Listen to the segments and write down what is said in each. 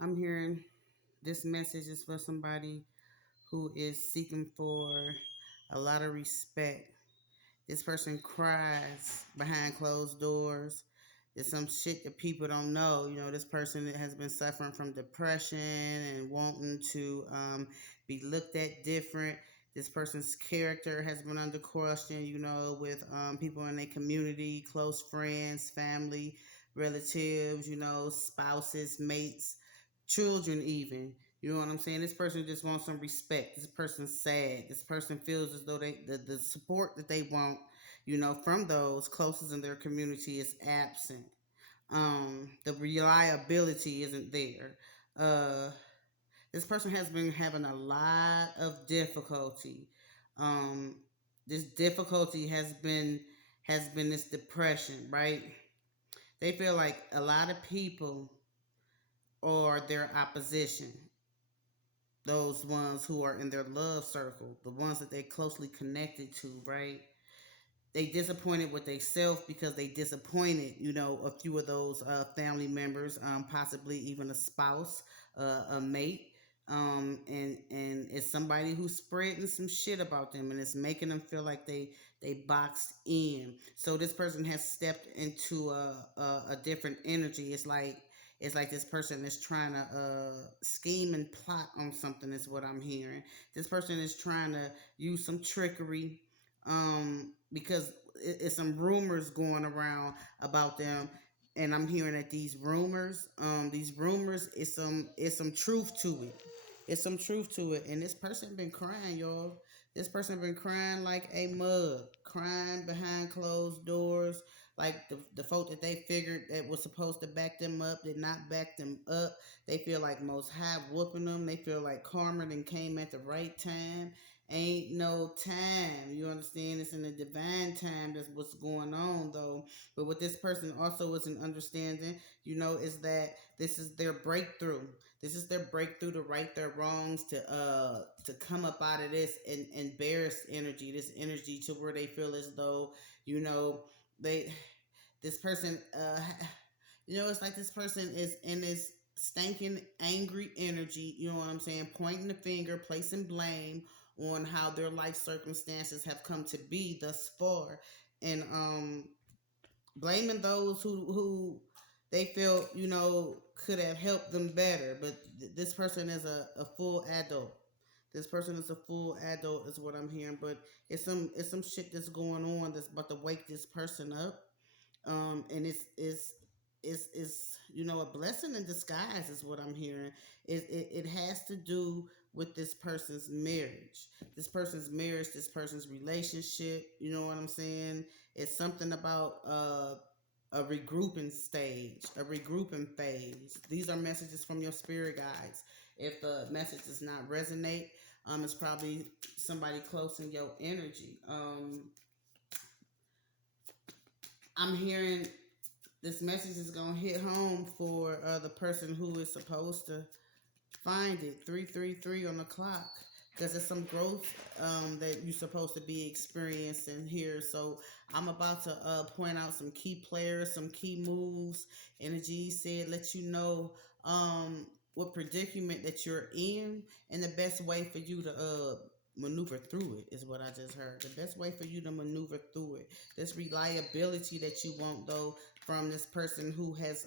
I'm hearing this message is for somebody who is seeking for a lot of respect. This person cries behind closed doors. There's some shit that people don't know. This person that has been suffering from depression and wanting to be looked at different. This person's character has been under question, with people in their community, close friends, family, relatives, spouses, mates, children, even. You know what I'm saying? This person just wants some respect. This person's sad. This person feels as though the support that they want, from those closest in their community is absent. The reliability isn't there. Uh, this person has been having a lot of difficulty. Um, this difficulty has been this depression, right? They feel like a lot of people are their opposition. Those ones who are in their love circle, the ones that they closely connected to, right? They disappointed with themselves because they disappointed, a few of those family members, possibly even a spouse, a mate, and it's somebody who's spreading some shit about them, and it's making them feel like they boxed in. So this person has stepped into a different energy. It's like this person is trying to scheme and plot on something. Is what I'm hearing. This person is trying to use some trickery, because it's some rumors going around about them, and I'm hearing that these rumors is some truth to it. It's some truth to it, and this person been crying, y'all. This person been crying like a mug, crying behind closed doors. Like the folk that they figured that was supposed to back them up did not back them up. They feel like Most High whooping them. They feel like karma then came at the right time. Ain't no time. You understand? It's in the divine time. That's what's going on, though. But what this person also isn't understanding, is that this is their breakthrough. This is their breakthrough to right their wrongs, to come up out of this and bear this energy to where they feel as though, they this person it's like this person is in this stinking angry energy, you know what I'm saying, pointing the finger, placing blame on how their life circumstances have come to be thus far, and blaming those who they feel, could have helped them better. But this person is a full adult. This person is a full adult, is what I'm hearing. But it's some shit that's going on that's about to wake this person up. And it's a blessing in disguise, is what I'm hearing. It has to do with this person's marriage, this person's relationship. You know what I'm saying? It's something about a regrouping stage, a regrouping phase. These are messages from your spirit guides. If the message does not resonate, it's probably somebody close in your energy. I'm hearing this message is gonna hit home for the person who is supposed to find it. 333 on the clock, because there's some growth that you're supposed to be experiencing here. So I'm about to point out some key players, some key moves. Energy said, let you know what predicament that you're in, and the best way for you to maneuver through it, is what I just heard. The best way for you to maneuver through it. This reliability that you want, though, from this person who has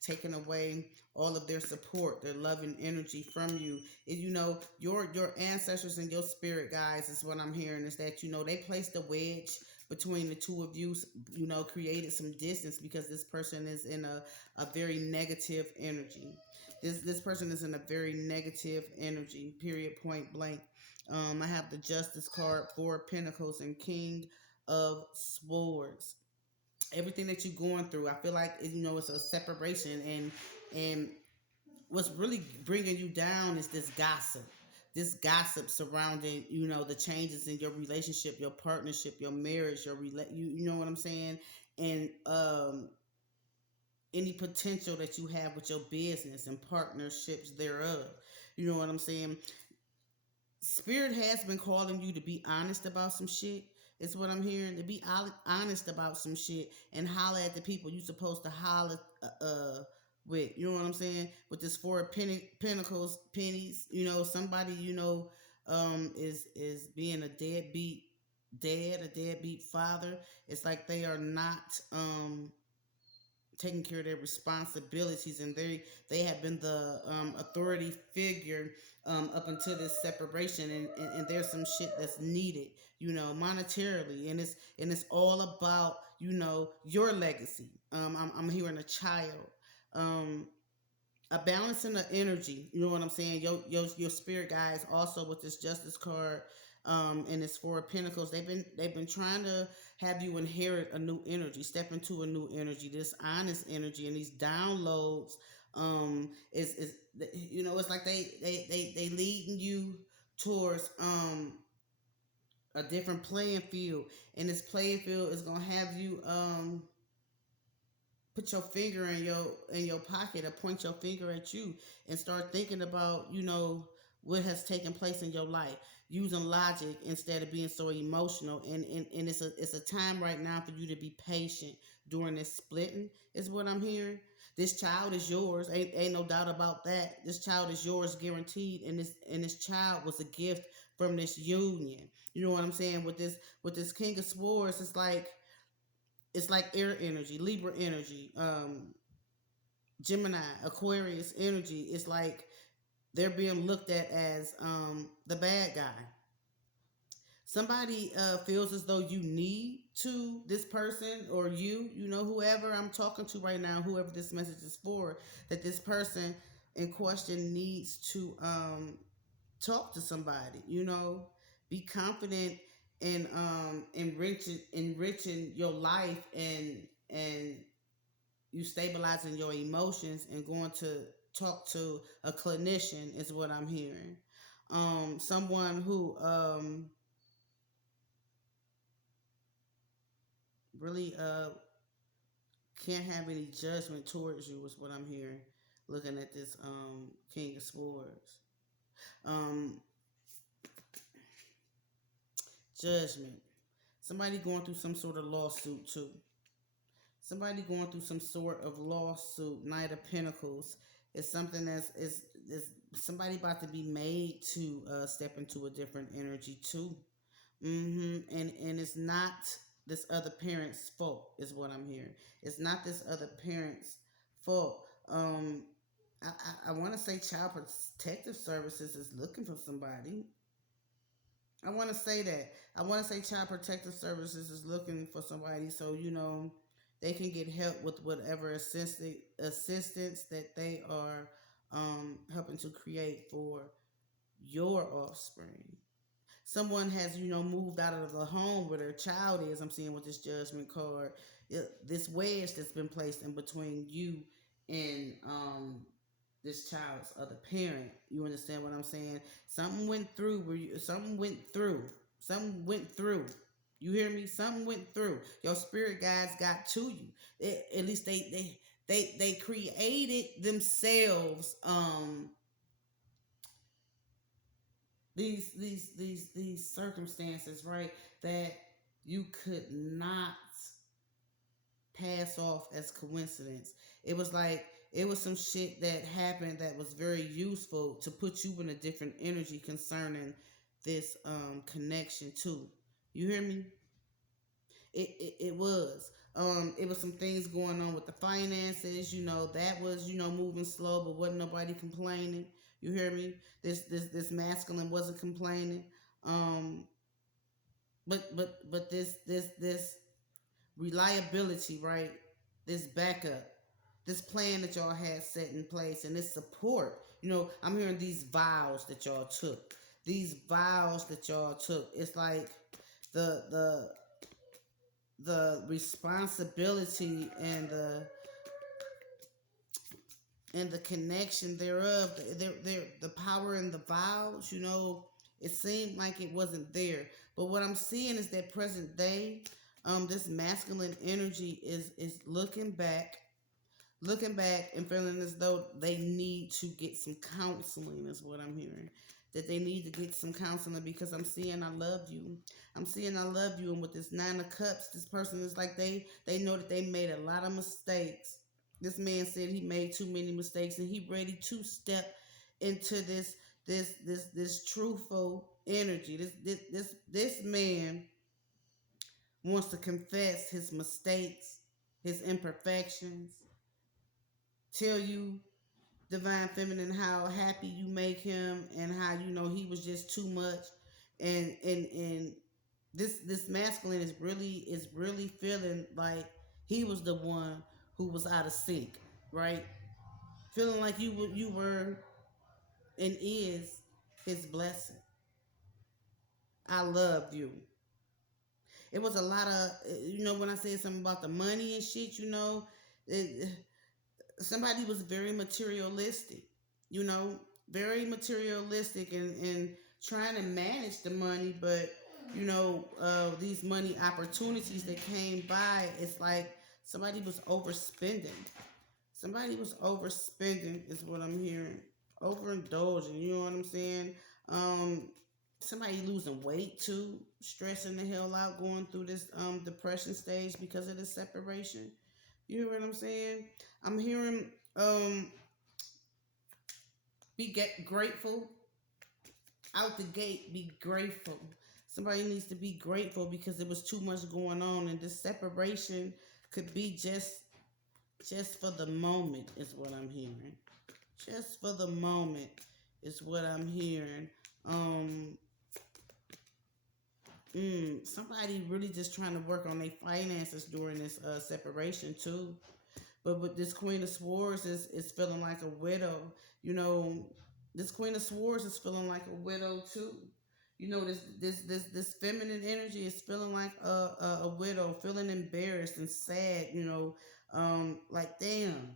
taken away all of their support, their loving energy from you. Your ancestors and your spirit guides, is what I'm hearing, is that they placed a wedge between the two of you, created some distance, because this person is in a very negative energy. This person is in a very negative energy, period, point blank. I have the Justice card, Four of Pentacles, and King of Swords. Everything that you're going through, I feel like it's a separation, and what's really bringing you down is this gossip surrounding the changes in your relationship, your partnership, your marriage, you know what I'm saying, and any potential that you have with your business and partnerships thereof. You know what I'm saying? Spirit has been calling you to be honest about some shit. It's what I'm hearing, to be honest about some shit and holler at the people you supposed to holler with, you know what I'm saying, with this four of pentacles, pennies, somebody, is being a deadbeat dad, a deadbeat father. It's like they are not taking care of their responsibilities, and they have been the authority figure up until this separation, and there's some shit that's needed, monetarily, and it's all about, your legacy. I'm hearing a child, um, a balancing of energy. You know what I'm saying? Your spirit guides also with this Justice card, and this Four of Pentacles. They've been trying to have you inherit a new energy, step into a new energy, this honest energy, and these downloads. Is it's like they leading you towards a different playing field, and this playing field is gonna have you put your finger in your pocket, or point your finger at you, and start thinking about, what has taken place in your life, using logic instead of being so emotional. And it's a time right now for you to be patient during this splitting, is what I'm hearing. This child is yours, ain't no doubt about that. This child is yours, guaranteed, and this child was a gift from this union. You know what I'm saying? With this King of Swords, it's like air energy, Libra energy, Gemini, Aquarius energy. It's like they're being looked at as the bad guy. Somebody feels as though you need to this person, or whoever I'm talking to right now, whoever this message is for, that this person in question needs to talk to somebody. Be confident in enriching your life, and you stabilizing your emotions, and going to talk to a clinician, is what I'm hearing. Someone who really can't have any judgment towards you, is what I'm hearing, looking at this King of Swords. Um, Judgment. Somebody going through some sort of lawsuit too. Somebody going through some sort of lawsuit. Knight of Pentacles. It's something is somebody about to be made to step into a different energy too. And it's not this other parent's fault, is what I'm hearing. It's not this other parent's fault. I want to say Child Protective Services is looking for somebody. I want to say that. I want to say Child Protective Services is looking for somebody, so they can get help with whatever assistance that they are helping to create for your offspring. Someone has moved out of the home where their child is. I'm seeing with this Judgment card, this wedge that's been placed in between you and this child's other parent. You understand what I'm saying? Something went through something went through. You hear me? Something went through. Your spirit guides got to you. At least they created themselves these circumstances, right, that you could not pass off as coincidence. It was some shit that happened that was very useful to put you in a different energy concerning this connection too. You hear me? It was some things going on with the finances. That was moving slow, but wasn't nobody complaining. You hear me? This masculine wasn't complaining. Um, but this reliability, right? This backup, this plan that y'all had set in place, and this support. I'm hearing these vows that y'all took. These vows that y'all took. It's like the the responsibility and the connection thereof, the power in the vows, it seemed like it wasn't there. But what I'm seeing is that present day, this masculine energy is looking back and feeling as though they need to get some counseling, is what I'm hearing. That they need to get some counseling, because I'm seeing I love you. I'm seeing I love you. And with this Nine of Cups, this person is like they know that they made a lot of mistakes. This man said he made too many mistakes and he ready to step into this truthful energy. This man wants to confess his mistakes, his imperfections, tell you, divine feminine, how happy you make him and how you know he was just too much. And this masculine is really feeling like he was the one who was out of sync, right? Feeling like you were and is his blessing. I loved you. It was a lot of, when I said something about the money and shit, it, somebody was very materialistic, you know, very materialistic and trying to manage the money, but these money opportunities that came by, it's like somebody was overspending. Somebody was overspending, is what I'm hearing. Overindulging, you know what I'm saying? Um, Somebody losing weight too, stressing the hell out, going through this depression stage because of the separation. You hear what I'm saying? I'm hearing grateful out the gate. Be grateful. Somebody needs to be grateful because there was too much going on, and this separation could be just for the moment. Is what I'm hearing. Just for the moment is what I'm hearing. Um, Somebody really just trying to work on their finances during this separation too. But with this Queen of Swords is feeling like a widow. You know, this Queen of Swords is feeling like a widow too. This feminine energy is feeling like a widow, feeling embarrassed and sad. Like damn,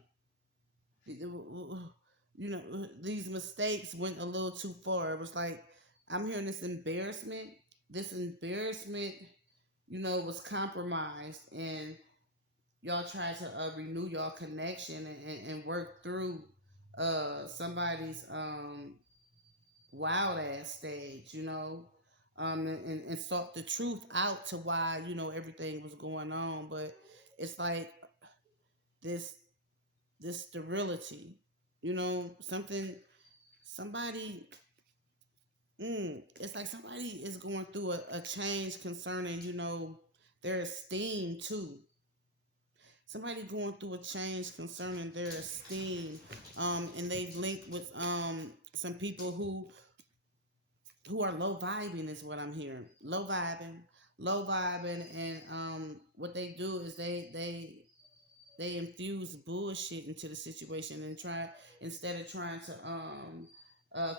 these mistakes went a little too far. It was like I'm hearing this embarrassment. This embarrassment, was compromised, and y'all try to renew y'all connection and work through somebody's wild ass stage, and sought the truth out to why everything was going on. But it's like this this sterility, somebody. It's like somebody is going through a change concerning their esteem too. Somebody going through a change concerning their esteem, and they've linked with some people who are low vibing, is what I'm hearing. Low vibing, and what they do is they infuse bullshit into the situation and try, instead of trying to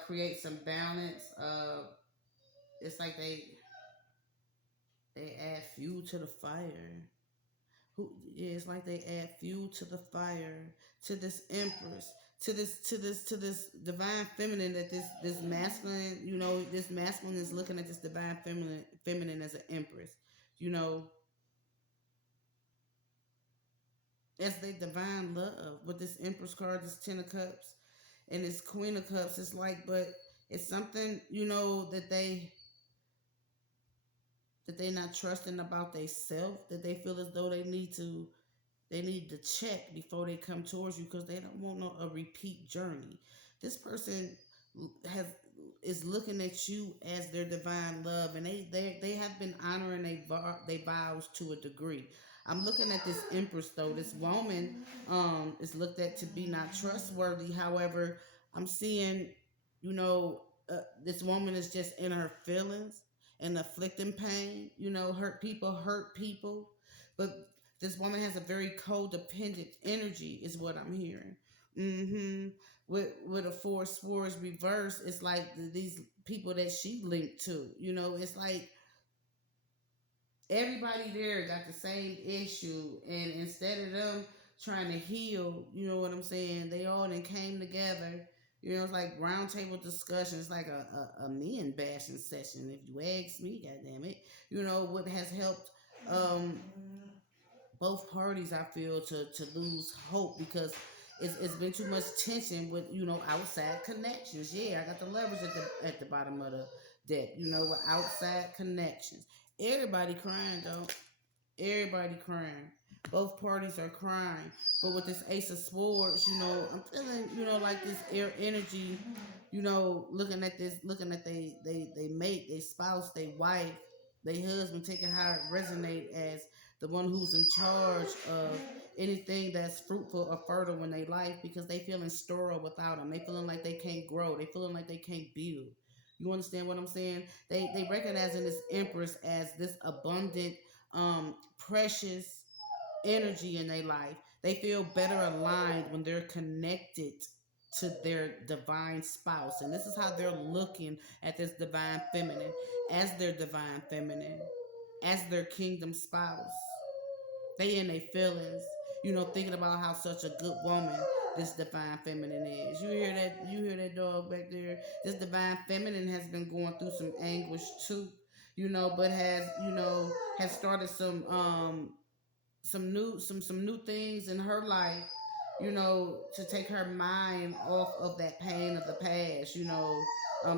create some balance. It's like they add fuel to the fire. Yeah, it's like they add fuel to the fire, to this empress, to this divine feminine, that this masculine, this masculine is looking at this divine feminine as an empress, you know, as they divine love. With this empress card, this 10 of cups, and this queen of cups, it's like, but it's something, that they not trusting about they self, that they feel as though they need to check before they come towards you, because they don't want a repeat journey. This person has is looking at you as their divine love, and they have been honoring they vows to a degree. I'm looking at this empress though. This woman is looked at to be not trustworthy. However, I'm seeing, you know, this woman is just in her feelings and afflicting pain. Hurt people, but this woman has a very codependent energy, is what I'm hearing. Mm-hmm. With a four swords reverse, it's like these people that she linked to. It's like everybody there got the same issue, and instead of them trying to heal, you know what I'm saying, they all then came together. It's like round table discussion. It's like a men bashing session, if you ask me. God damn it. What has helped um both parties, I feel, to lose hope, because it's been too much tension with outside connections. Yeah, I got the leverage at the bottom of the deck. With outside connections, everybody crying though. Everybody crying. Both parties are crying. But with this Ace of Swords, I'm feeling, like this air energy, looking at this, looking at they mate, they spouse, they wife, they husband, taking how it resonate as the one who's in charge of anything that's fruitful or fertile in their life, because they feeling sterile without them. They feeling like they can't grow. They feeling like they can't build. You understand what I'm saying? They recognizing this Empress as this abundant, precious energy in their life. They feel better aligned when they're connected to their divine spouse. And this is how they're looking at this divine feminine, as their divine feminine, as their kingdom spouse. They in their feelings, thinking about how such a good woman this divine feminine is. You hear that? You hear that dog back there? This divine feminine has been going through some anguish too, but has started some new things in her life, to take her mind off of that pain of the past,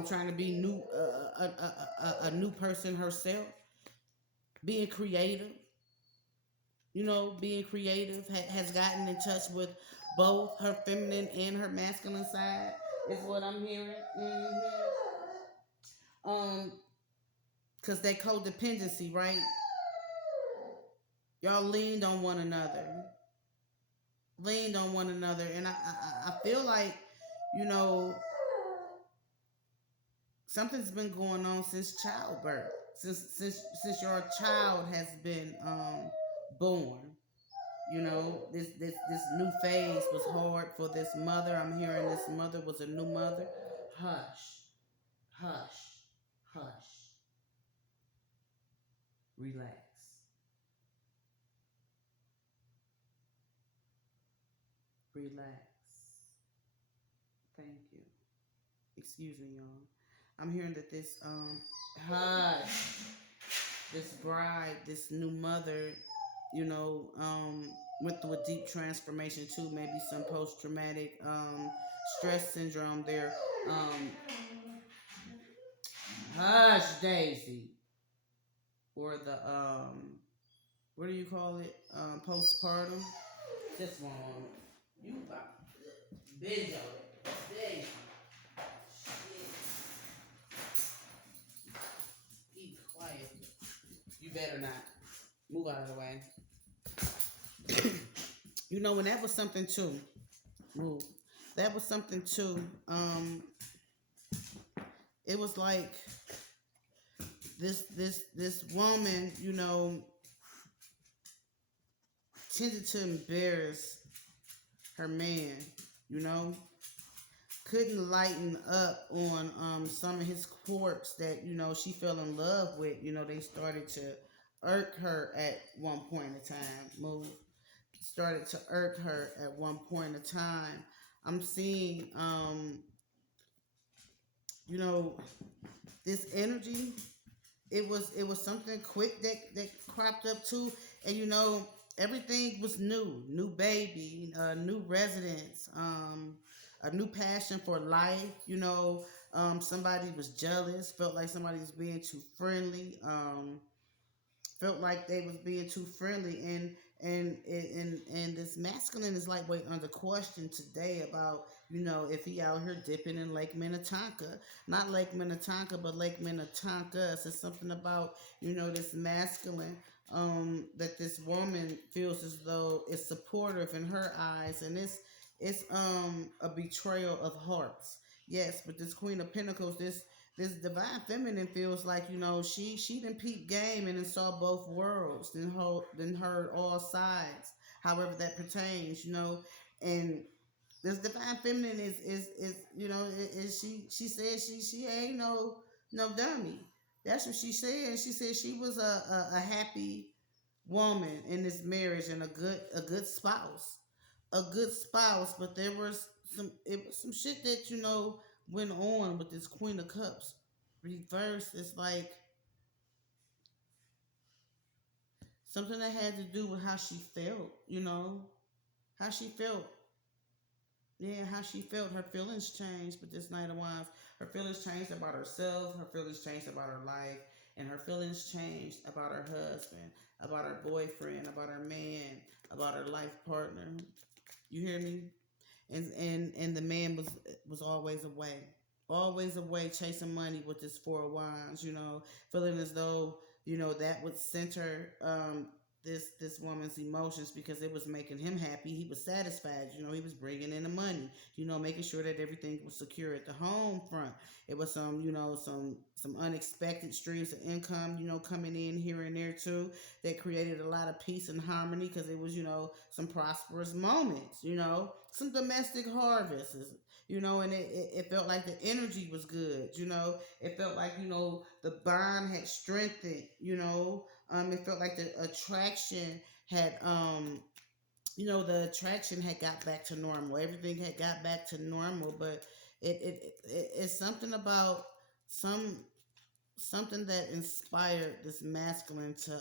trying to be new, a new person herself, being creative, being creative, has gotten in touch with both her feminine and her masculine side, is what I'm hearing. Um, because that codependency, right? Y'all leaned on one another, and I feel like, you know something's been going on since childbirth, since your child has been born. This new phase was hard for this mother. I'm hearing this mother was a new mother. Hush, hush, hush. Relax. Relax. Thank you. Excuse me, y'all. I'm hearing that this hush, this bride, this new mother, went through a deep transformation too. Maybe some post traumatic stress syndrome there. Um, Hush, Daisy, or the what do you call it? Postpartum. This one, you about binge on it. Daisy, keep quiet. You better not move out of the way. And that was something too. Move. That was something too. It was like this woman, tended to embarrass her man, you know, couldn't lighten up on some of his quirks that, she fell in love with. They started to irk her at one point in time. Move. Started to irk her at one point in time. I'm seeing, you know, this energy. It was something quick that cropped up too, and everything was new baby, new residence, a new passion for life. Somebody was jealous, felt like somebody was being too friendly. Felt like they was being too friendly, and this masculine is like way under question today about if he out here dipping in Lake Minnetonka, not Lake Minnetonka but Lake Minnetonka. It's something about this masculine, that this woman feels as though it's supportive in her eyes, and it's a betrayal of hearts. Yes, but this Queen of Pentacles, this divine feminine feels like she didn't peep game and then saw both worlds, then heard all sides, however that pertains, and this divine feminine is she said she ain't no dummy. That's what she said. She said she was a happy woman in this marriage, and a good spouse, but there was some shit that went on with this Queen of Cups reverse. It's like something that had to do with how she felt, how she felt. Yeah, how she felt. Her feelings changed, but this Knight of Wands, her feelings changed about herself. Her feelings changed about her life, and her feelings changed about her husband, about her boyfriend, about her man, about her life partner. You hear me? And the man was always away chasing money with his four wands. Feeling as though that would center this woman's emotions because it was making him happy. He was satisfied. He was bringing in the money. Making sure that everything was secure at the home front. It was some unexpected streams of income. Coming in here and there too. That created a lot of peace and harmony because it was some prosperous moments. Some domestic harvests. And it felt like the energy was good. It felt like the bond had strengthened. It felt like the attraction had the attraction had got back to normal. Everything had got back to normal, but it's something about some something that inspired this masculine to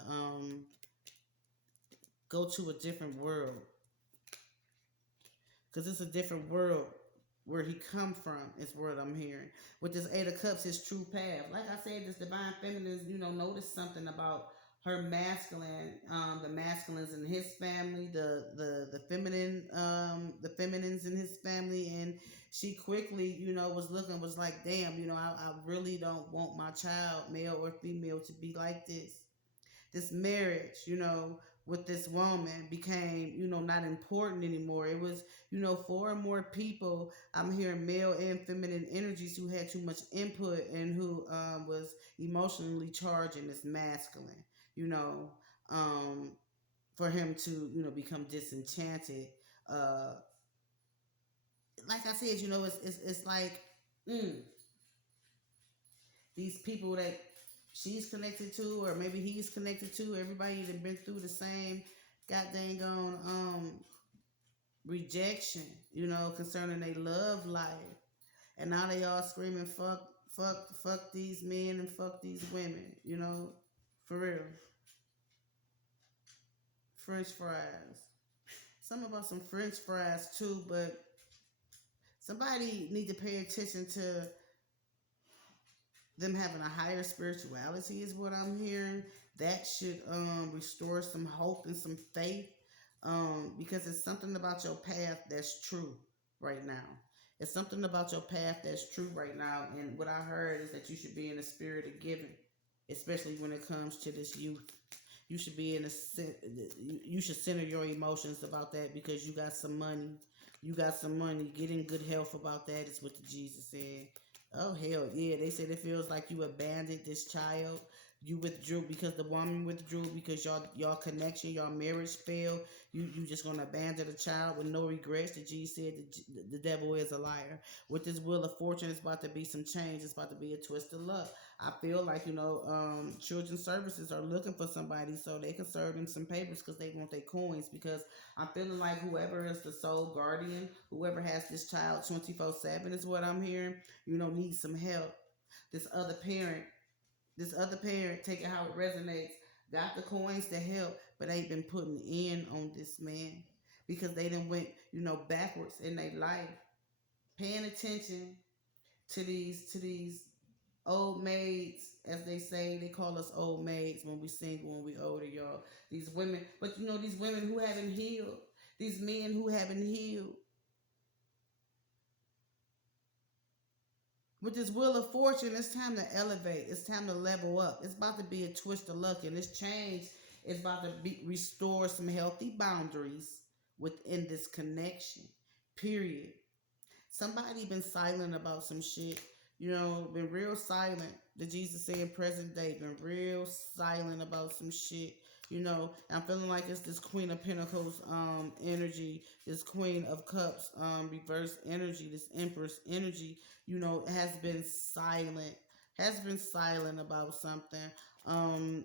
go to a different world, because it's a different world where he come from is what I'm hearing. With this Eight of Cups, his true path. Like I said, this divine feminine, noticed something about her masculine, the masculines in his family, the feminine, the feminines in his family, and she quickly, was like, damn, I really don't want my child, male or female, to be like this. This marriage, with this woman became, not important anymore. It was, four or more people. I'm hearing male and feminine energies who had too much input and who was emotionally charging this masculine, you know, um, for him to, become disenchanted. Uh, like I said, it's like mm, these people that she's connected to, or maybe he's connected to. Everybody that been through the same goddamn rejection, concerning their love life, and now they all screaming fuck these men and fuck these women, for real. French fries. Something about some French fries too, but somebody need to pay attention to them having a higher spirituality is what I'm hearing. That should restore some hope and some faith, because it's something about your path that's true right now. It's something about your path that's true right now, and what I heard is that you should be in the spirit of giving, especially when it comes to this youth. You should be in a you should center your emotions about that because you got some money. You got some money. Get in good health about that is what the Jesus said. Oh hell yeah! They said it feels like you abandoned this child. You withdrew because the woman withdrew because y'all connection, y'all marriage failed. You just gonna abandon a child with no regrets. The G said the devil is a liar. With this wheel of fortune, it's about to be some change. It's about to be a twist of luck. I feel like children's services are looking for somebody so they can serve them some papers because they want their coins. Because I'm feeling like whoever is the sole guardian, whoever has this child 24/7 is what I'm hearing. Needs some help. This other parent, take it how it resonates, got the coins to help, but ain't been putting in on this man because they done went, backwards in their life. Paying attention to these old maids, as they say. They call us old maids when we single, when we older, y'all. These women, but these women who haven't healed, these men who haven't healed. With this wheel of fortune, it's time to elevate. It's time to level up. It's about to be a twist of luck, and this change is about to restore some healthy boundaries within this connection. Period. Somebody been silent about some shit. Been real silent. The Jesus said present day, been real silent about some shit. I'm feeling like it's this Queen of Pentacles energy, this Queen of Cups reverse energy, this Empress energy, has been silent. Has been silent about something.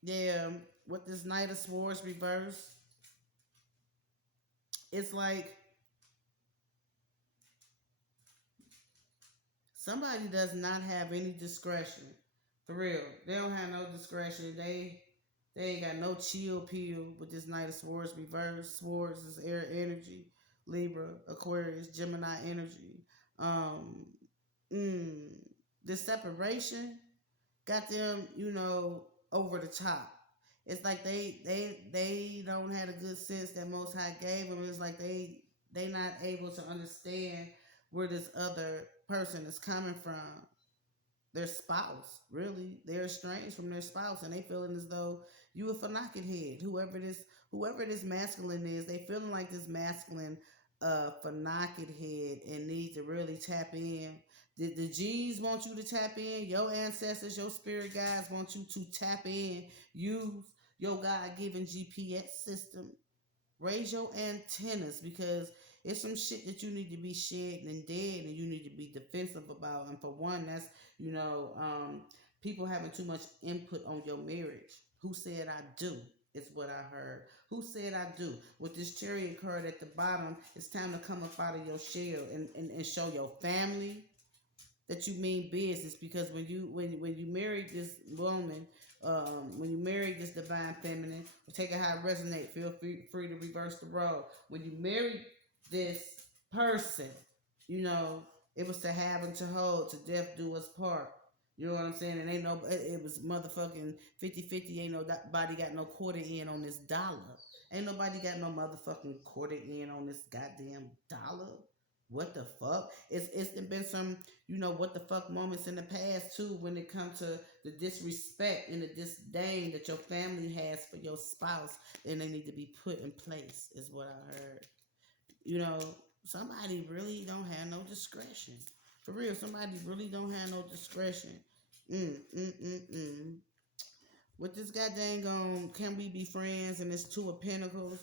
Yeah, with this Knight of Swords reverse, it's like somebody does not have any discretion. For real. They don't have no discretion. They ain't got no chill pill with this Knight of Swords reverse. Swords is air energy. Libra, Aquarius, Gemini energy. Um, mm, this separation. got them, over the top. It's like they don't have a good sense that Most High gave them. It's like they not able to understand where this other person is coming from. Their spouse, really, they're estranged from their spouse, and they feeling as though you a fanatic head. Whoever this masculine is, they feeling like this masculine fanatic head and need to really tap in. The G's want you to tap in. Your ancestors, your spirit guides want you to tap in. Use your God given GPS system. Raise your antennas because it's some shit that you need to be shed and dead and you need to be defensive about. And for one, that's, you know, people having too much input on your marriage. Who said I do? Is what I heard. Who said I do? With this chariot card at the bottom, it's time to come up out of your shell and show your family that you mean business, because when you marry this woman, when you marry this divine feminine, take it how it resonates. Feel free to reverse the role. When you marry this person, you know it was to have and to hold, to death do us part. You know what I'm saying? And ain't no, it was motherfucking 50-50. Ain't nobody got no quarter in on this dollar. Ain't nobody got no motherfucking quarter in on this goddamn dollar. What the fuck? It's been some, what the fuck moments in the past too, when it comes to the disrespect and the disdain that your family has for your spouse, and they need to be put in place, is what I heard. Somebody really don't have no discretion. For real, somebody really don't have no discretion. With this goddamn can we be friends, and it's Two of Pentacles.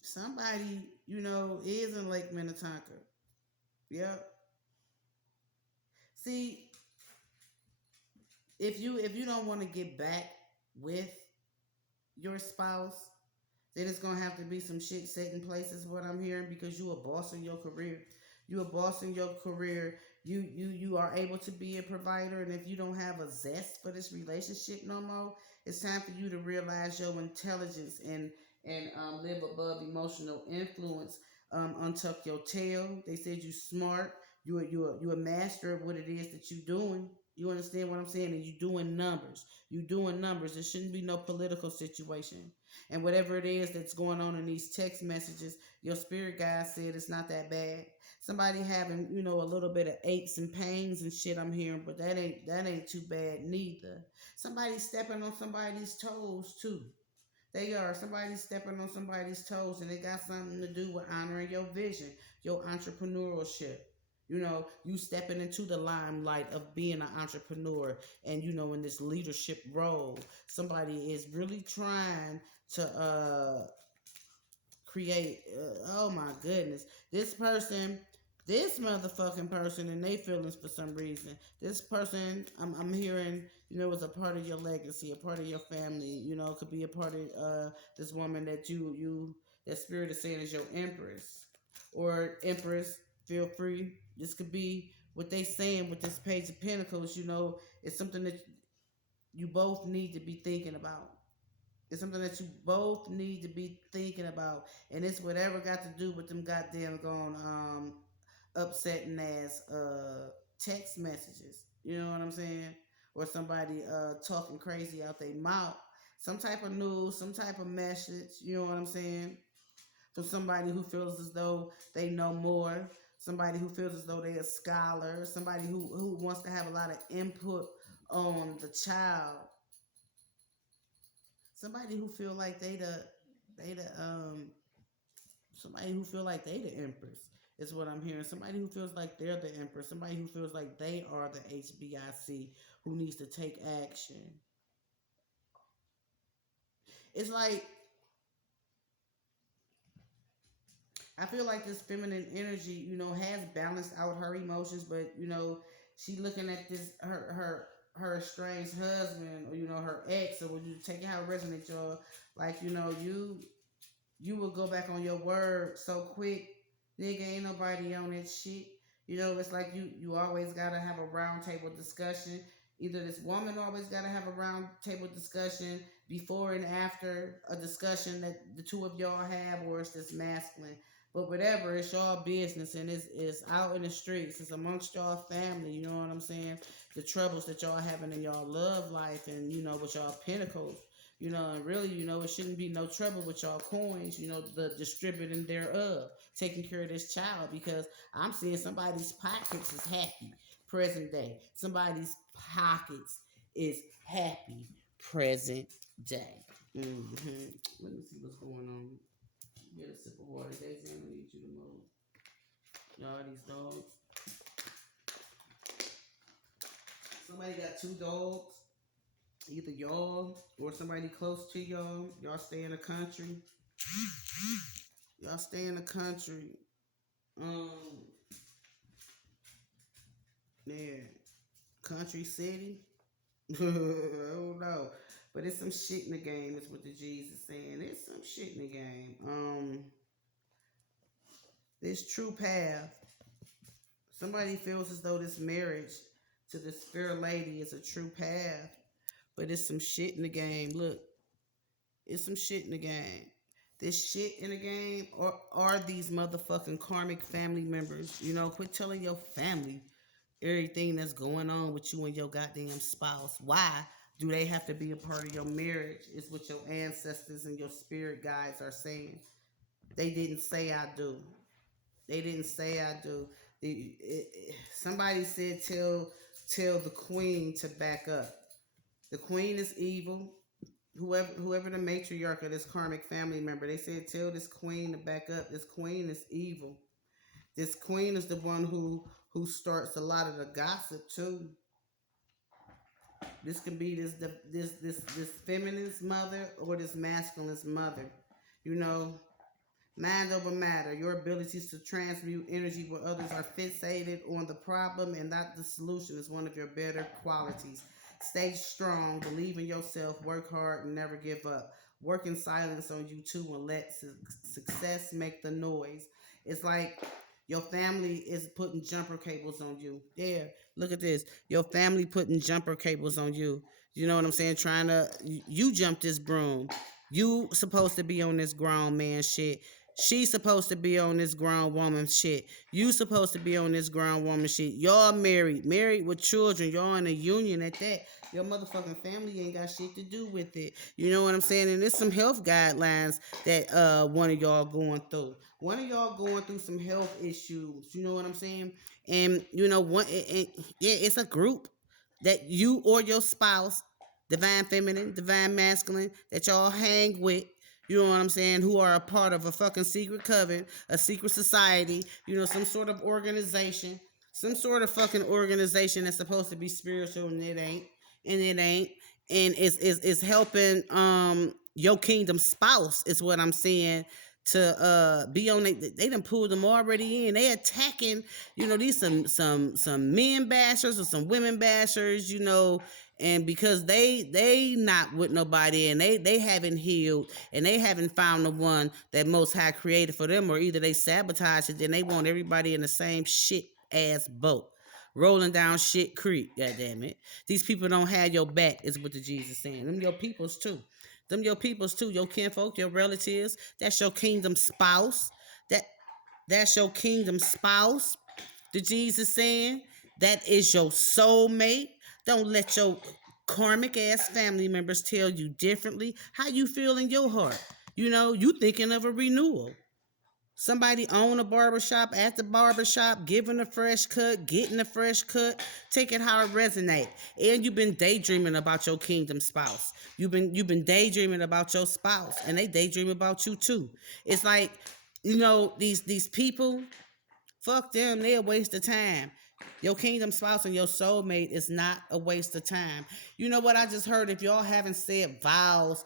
Somebody, is in Lake Minnetonka. Yep. See, if you don't want to get back with your spouse, then it's gonna have to be some shit set in place, is what I'm hearing, because you a boss in your career. You a boss in your career. You are able to be a provider, and if you don't have a zest for this relationship no more, it's time for you to realize your intelligence and live above emotional influence. Untuck your tail. They said you smart. You a master of what it is that you doing. You understand what I'm saying? And you doing numbers. You doing numbers. There shouldn't be no political situation. And whatever it is that's going on in these text messages, your spirit guide said it's not that bad. Somebody having, a little bit of aches and pains and shit, I'm hearing, but that ain't too bad neither. Somebody stepping on somebody's toes too. They are. Somebody's stepping on somebody's toes, and it got something to do with honoring your vision, your entrepreneurship. You stepping into the limelight of being an entrepreneur, and in this leadership role, somebody is really trying to create. Oh my goodness, this motherfucking person, and they feelings for some reason. This person, I'm hearing, is a part of your legacy, a part of your family. Could be a part of this woman that that spirit is saying is your empress or empress. Feel free. This could be what they saying with this Page of Pentacles. It's something that you both need to be thinking about. It's something that you both need to be thinking about, and it's whatever got to do with them goddamn going upsetting ass text messages. You know what I'm saying? Or somebody talking crazy out their mouth. Some type of news, some type of message. You know what I'm saying? From somebody who feels as though they know more. Somebody who feels as though they're a scholar. Somebody who wants to have a lot of input on the child. Somebody who feel like somebody who feel like they the empress is what I'm hearing. Somebody who feels like they're the empress. Somebody who feels like they are the HBIC who needs to take action. It's like, I feel like this feminine energy, has balanced out her emotions, but she looking at this her estranged husband, or her ex, or when you take it how it resonates, y'all. Like, you will go back on your word so quick, nigga. Ain't nobody on that shit. It's like you always gotta have a round table discussion. Either this woman always gotta have a round table discussion before and after a discussion that the two of y'all have, or it's this masculine. But whatever, it's y'all business and it's out in the streets. It's amongst y'all family, you know what I'm saying? The troubles that y'all having in y'all love life and, with y'all pinnacles. And really, it shouldn't be no trouble with y'all coins, the distributing thereof, taking care of this child because I'm seeing somebody's pockets is happy present day. Somebody's pockets is happy present day. Let me see what's going on. Get a sip of water. Daisy, I need you to move. Y'all, these dogs. Somebody got two dogs. Either y'all or somebody close to y'all. Y'all stay in the country. Y'all stay in the country. Um, yeah. Country city. I don't know. But it's some shit in the game, is what the G's is saying. There's some shit in the game. This true path. Somebody feels as though this marriage to this fair lady is a true path. But it's some shit in the game. Look, it's some shit in the game. This shit in the game are these motherfucking karmic family members. Quit telling your family everything that's going on with you and your goddamn spouse. Why do they have to be a part of your marriage? It's what your ancestors and your spirit guides are saying. They didn't say I do. They didn't say I do. Somebody said tell the queen to back up. The queen is evil. Whoever the matriarch of this karmic family member, they said tell this queen to back up. This queen is evil. This queen is the one who starts a lot of the gossip too. This can be this feminine's mother or this masculine's mother. You know, Mind over matter. Your abilities to transmute energy where others are fixated on the problem and not the solution is one of your better qualities. Stay strong, believe in yourself, work hard, and never give up. Work in silence on you too and let success make the noise. It's like your family is putting jumper cables on you. There, look at this. Your family putting jumper cables on you. You know what I'm saying? Trying to, you jump this broom. You supposed to be on this grown man shit. She's supposed to be on this grown woman shit. You supposed to be on this grown woman shit. Y'all married with children. Y'all in a union at that. Your motherfucking family ain't got shit to do with it. You know what I'm saying? And there's some health guidelines that one of y'all going through. One of y'all going through some health issues. You know what I'm saying? And yeah, it's a group that you or your spouse, divine feminine, divine masculine, that y'all hang with, you know what I'm saying, who are a part of a fucking secret coven, a secret society, some sort of organization, some sort of fucking organization that's supposed to be spiritual and it ain't, and it ain't, and it's helping your kingdom spouse is what I'm saying to be on it. They done pulled them already in. They attacking, these some men bashers or some women bashers, and because they not with nobody and they haven't healed and they haven't found the one that Most High created for them, or either they sabotage it, then they want everybody in the same shit ass boat rolling down shit creek. God damn it, these people don't have your back is what the Jesus saying. Them your peoples too. Them your peoples too. Your kinfolk, your relatives. That's your kingdom spouse. That's your kingdom spouse. The Jesus saying that is your soulmate. Don't let your karmic ass family members tell you differently. How you feel in your heart? You thinking of a renewal. Somebody own a barbershop, at the barbershop, giving a fresh cut, getting a fresh cut, take it how it resonate. And you've been daydreaming about your kingdom spouse. You've been daydreaming about your spouse, and they daydream about you too. It's like, these people, fuck them, they're a waste of time. Your kingdom spouse and your soulmate is not a waste of time. You know what I just heard? If y'all haven't said vows,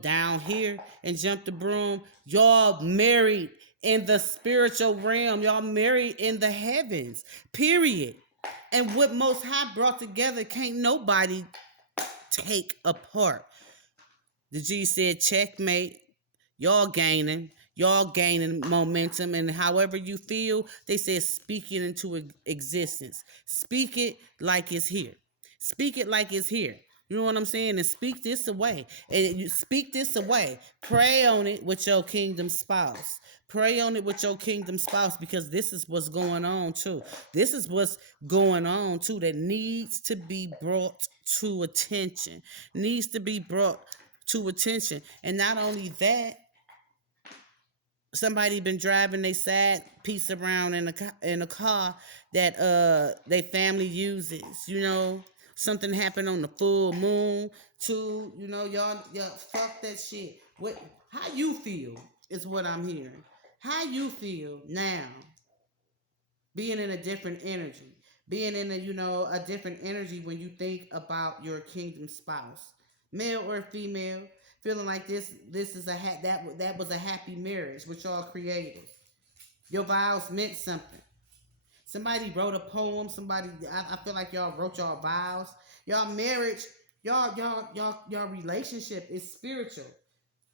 down here and jump the broom, y'all married in the spiritual realm. Y'all married in the heavens, period. And what Most High brought together can't nobody take apart. The G said, checkmate. Y'all gaining momentum, and however you feel, they said speak it into existence. Speak it like it's here. Speak it like it's here. You know what I'm saying? And speak this away. And you speak this away. Pray on it with your kingdom spouse. Pray on it with your kingdom spouse, because this is what's going on too. This is what's going on too that needs to be brought to attention. Needs to be brought to attention. And not only that, somebody been driving they sad piece around in a car that they family uses. Something happened on the full moon too. Y'all fuck that shit. What? How you feel is what I'm hearing. How you feel now, being in a different energy, being in a different energy when you think about your kingdom spouse, male or female, feeling like this is that was a happy marriage which y'all created. Your vows meant something. Somebody wrote a poem. I feel like y'all wrote y'all vows. Y'all marriage, y'all relationship is spiritual.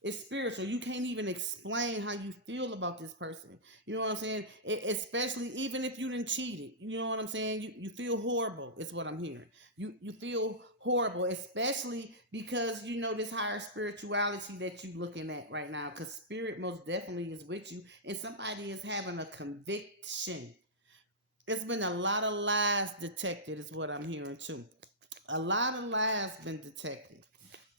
It's spiritual. You can't even explain how you feel about this person. You know what I'm saying? Especially even if you didn't cheat it. You know what I'm saying? You feel horrible. Is what I'm hearing. You feel horrible, especially because this higher spirituality that you looking at right now. Because spirit most definitely is with you, and somebody is having a conviction. It's been a lot of lies detected. Is what I'm hearing too. A lot of lies been detected.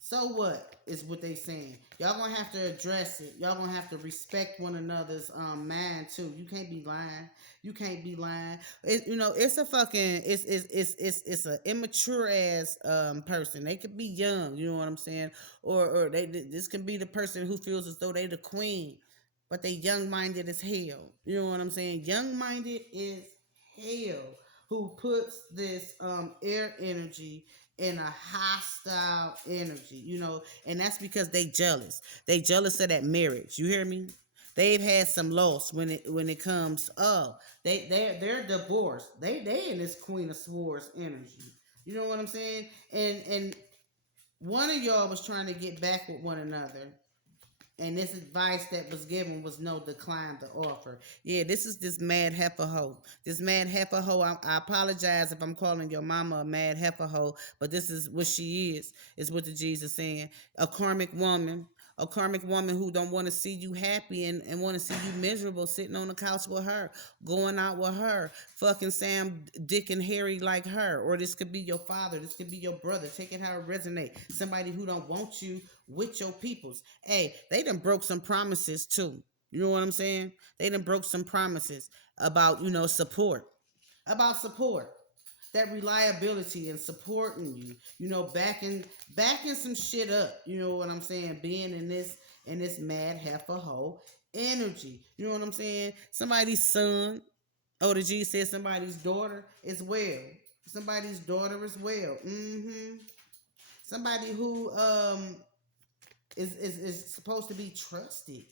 So what is what they saying? Y'all gonna have to address it. Y'all gonna have to respect one another's mind too. You can't be lying. You can't be lying. It's a fucking it's a immature ass person. They could be young. You know what I'm saying? Or this can be the person who feels as though they the queen, but they young minded as hell. You know what I'm saying? Young minded is hell. Who puts this air energy in a hostile energy, and that's because they jealous. They jealous of that marriage. You hear me? They've had some loss when it comes. Oh, they're divorced. They in this Queen of Swords energy. You know what I'm saying? And one of y'all was trying to get back with one another, and this advice that was given was no, decline the offer. Yeah, this is this mad heifer hoe. This mad heifer hoe. I apologize if I'm calling your mama a mad heifer hoe, but this is what she is. Is what the Jesus saying. A karmic woman. A karmic woman who don't want to see you happy and want to see you miserable, sitting on the couch with her, going out with her, fucking Sam, Dick, and Harry like her. Or this could be your father. This could be your brother. Take it how it resonate. Somebody who don't want you with your peoples. Hey, they done broke some promises too. You know what I'm saying? They done broke some promises about, support. About support. That reliability and supporting you, backing some shit up. You know what I'm saying? Being in this mad heifer hoe energy. You know what I'm saying? Somebody's son. Oh, the G said somebody's daughter as well. Somebody's daughter as well. Somebody who is supposed to be trusted.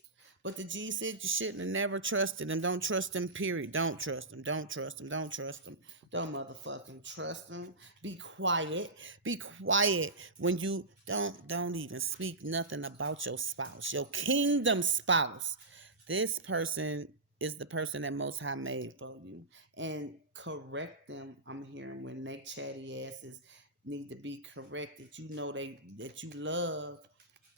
But the G said you shouldn't have never trusted them. Don't trust them, period. Don't trust them. Don't trust them. Don't trust them. Don't motherfucking trust them. Be quiet. Be quiet when you don't even speak nothing about your spouse, your kingdom spouse. This person is the person that Most High made for you. And correct them, I'm hearing, when they chatty asses need to be corrected. That you love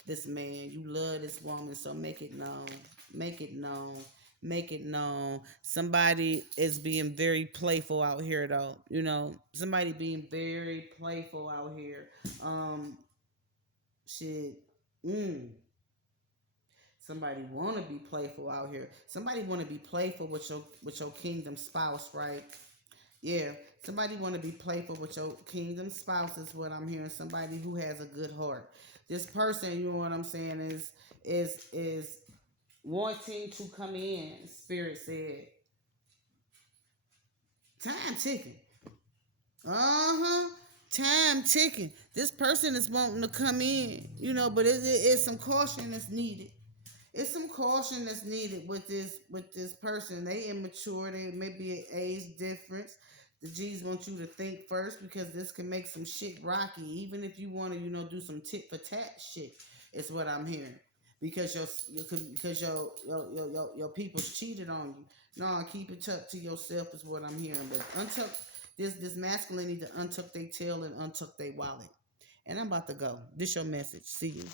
this man, you love this woman, so make it known. Make it known. Make it known. Somebody is being very playful out here, though. Somebody being very playful out here. Shit. Somebody want to be playful out here. Somebody want to be playful with your kingdom spouse, right? Yeah, somebody want to be playful with your kingdom spouse is what I'm hearing. Somebody who has a good heart. This person, you know what I'm saying, is wanting to come in. Spirit said, time ticking. Time ticking. This person is wanting to come in, but it's some caution that's needed. It's some caution that's needed with this person. They immature. They may be an age difference. The G's want you to think first, because this can make some shit rocky. Even if you want to, do some tit for tat shit. It's what I'm hearing. Because your people's cheated on you. No, keep it tucked to yourself is what I'm hearing. But untuck this masculine need to untuck their tail and untuck their wallet. And I'm about to go. This your message. See you.